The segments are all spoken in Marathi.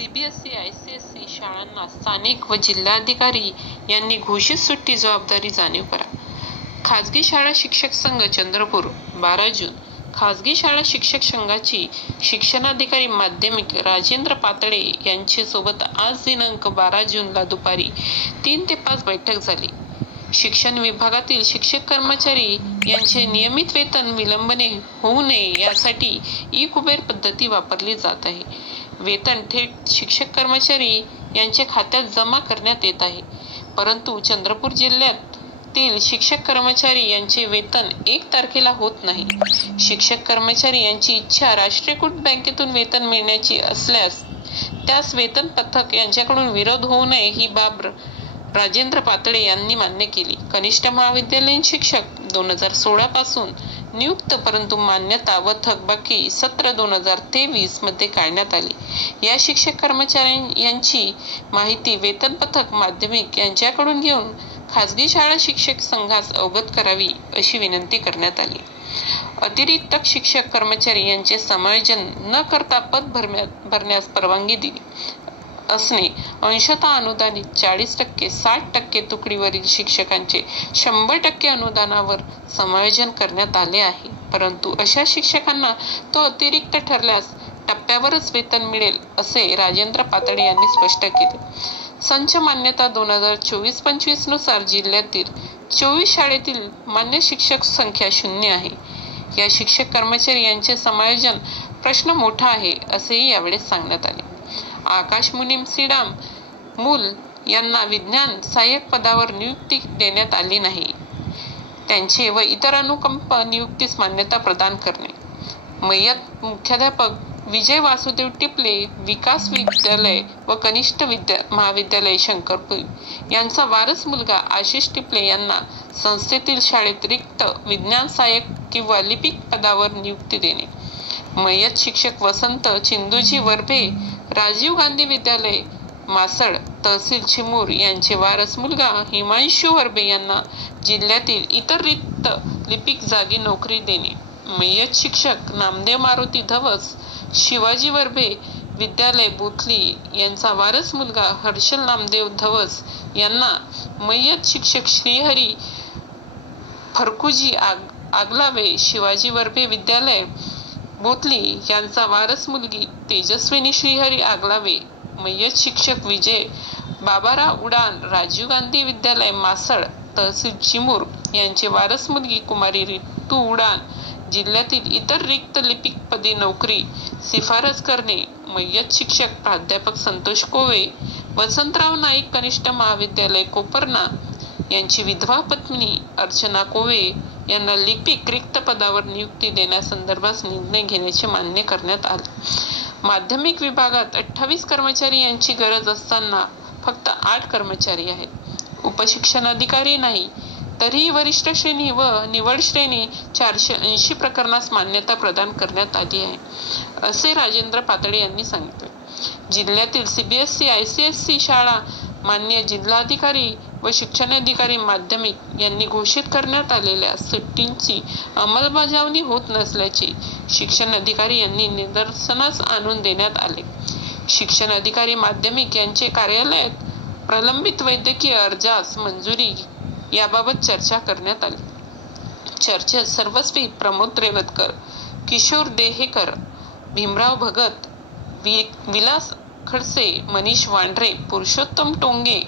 सीबीएसई आयसीएसई शाळांना स्थानिक व जिल्हाधिकारी यांनी घोषित सुट्टी जबाबदारी जाणीव करा. खाजगी शाळा शिक्षक संघ चंद्रपूर 12 जून. खाजगी शाळा शिक्षक संघाची शिक्षणाधिकारी माध्यमिक राजेंद्र पातळे यांच्यासोबत आज दिनांक 12 जूनला दुपारी 3 ते 5 बैठक झाली. शिक्षण विभागातील शिक्षक कर्मचारी यांचे नियमित वेतन विलंबने होऊ नये यासाठी ई-कुबेर पद्धती वापरली जात आहे. वेतन थेट शिक्षक कर्मचारी यांच्या खात्यात जमा करण्यात येत आहे. परंतु चंद्रपूर जिल्ह्यातील शिक्षक कर्मचारी यांचे वेतन 1 तारखेला होत नाही. शिक्षक कर्मचारी यांची इच्छा राष्ट्रीयकृत बँकेतून वेतन मिळण्याची असल्यास त्यास वेतन पथक यांच्याकडून विरोध होऊ नये ही बाब राजेंद्र पातळे यांनी मान्य केली. कनिष्ठ महाविद्यालयीन शिक्षक 2016 पासून नियुक्त परंतु मान्यता व थकबाकी सत्र 2023 मध्ये काढण्यात आली. या शिक्षक कर्मचारी यांची माहिती वेतन पथक माध्यमिक यांच्याकडून घेऊन खाजगी शाळा शिक्षक संघास अवगत करावी अशी विनंती करण्यात आली. अतिरिक्त शिक्षक कर्मचारी यांचे समायोजन न करता पद भरण्यास परवानगी दिली असणे, अंशतः अनुदानित 40%, 60% तुकडीवरील शिक्षकांचे 100% अनुदानावर समायोजन करण्यात आले आहे. परंतु अशा शिक्षकांना तो अतिरिक्त ठरल्यास टप्प्यावरच वेतन मिळेल असे राजेंद्र पातळे यांनी स्पष्ट केले. संच मान्यता 2024-25 नुसार जिल्ह्यातील 24 शाळेतील मान्य शिक्षक संख्या 0 आहे. या शिक्षक कर्मचारी यांचे समायोजन प्रश्न मोठा आहे असेही यावेळेस सांगण्यात आले. आकाश मुनीम श्रीराम मूल यांना विज्ञान सहाय्यक पदावर नियुक्ती देण्यात आली नाही. त्यांचे व इतर अनुकंप नियुक्तीस मान्यता प्रदान करणे. मयत मुख्याध्यापक विजय वासुदेव टिपले विकास विद्यालय व कनिष्ठ महाविद्यालय शंकरपूर यांचा वारस मुलगा आशिष टिपले यांना संस्थेतील शाळेत रिक्त विज्ञान सहाय्यक किंवा लिपिक पदावर नियुक्ती देणे. मयत शिक्षक वसंत चिंदूजी वरभे राजीव गांधी विद्यालय मासळ तहसील चिमूर यांचे वारस मुलगा हिमांशू वरभे यांना जिल्ह्यातील इतर रिक्त लिपिक जागी नोकरी देणे. मयत शिक्षक नामदेव मारुती धवस शिवाजी वरभे विद्यालय बोथली यांचा वारस मुलगा हर्षल नामदेव धवस यांना मयत शिक्षक श्रीहरी फरकुजी आगलावे शिवाजी वरभे विद्यालय बोथली यांचा वारस मुलगी तेजस्विनी श्रीहरी आगलावे. मयत शिक्षक विजय बाबाराव उडान राजीव गांधी विद्यालय मासळ तहसील चिमूर यांचे वारस मुलगी कुमारी रितू उडान जिल्ह्यातील इतर रिक्त लिपिक पदी नोकरी शिफारस करणे. मयत शिक्षक प्राध्यापक संतोष कोवे वसंतराव नाईक कनिष्ठ महाविद्यालय कोपरना यांची विधवा पत्नी अर्चना कोवे यांना लिपिक रिक्त पदावर नियुक्ती देण्यासंदर्भात निर्णय घेण्याचे मान्य करण्यात आले. माध्यमिक विभागात 28 कर्मचारी यांची गरज असताना फक्त 8 कर्मचारी आहेत. उपशिक्षणाधिकारी नाही. तरीही वरिष्ठ श्रेणी व निवड श्रेणी 480 प्रकरणास मान्यता प्रदान करण्यात आली आहे असे राजेंद्र पातळे यांनी सांगितले. जिल्ह्यातील सीबीएसई आयसीएसई शाळा मान्य जिल्हाधिकारी व शिक्षणाधिकारी माध्यमिक यांनी घोषित करण्यात आलेल्या सुट्टींची अंमलबजावणी होत नसल्याचे शिक्षण अधिकारी यांनी निदर्शनास आणून देण्यात आले. शिक्षण अधिकारी माध्यमिक यांचे कार्यालयात प्रलंबित वैद्यकीय अर्जास मंजुरी याबाबत चर्चा करण्यात आली. चर्चेत सर्वस्वी प्रमोद रेवतकर, किशोर देहेकर, भीमराव भगत, विलास खडसे, मनीष वांढरे, पुरुषोत्तम टोंगे,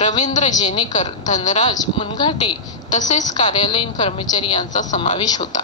रवींद्र जेनेकर, धनराज मुनघाटे तसेच कार्यालयीन कर्मचारी यांचा समावेश होता.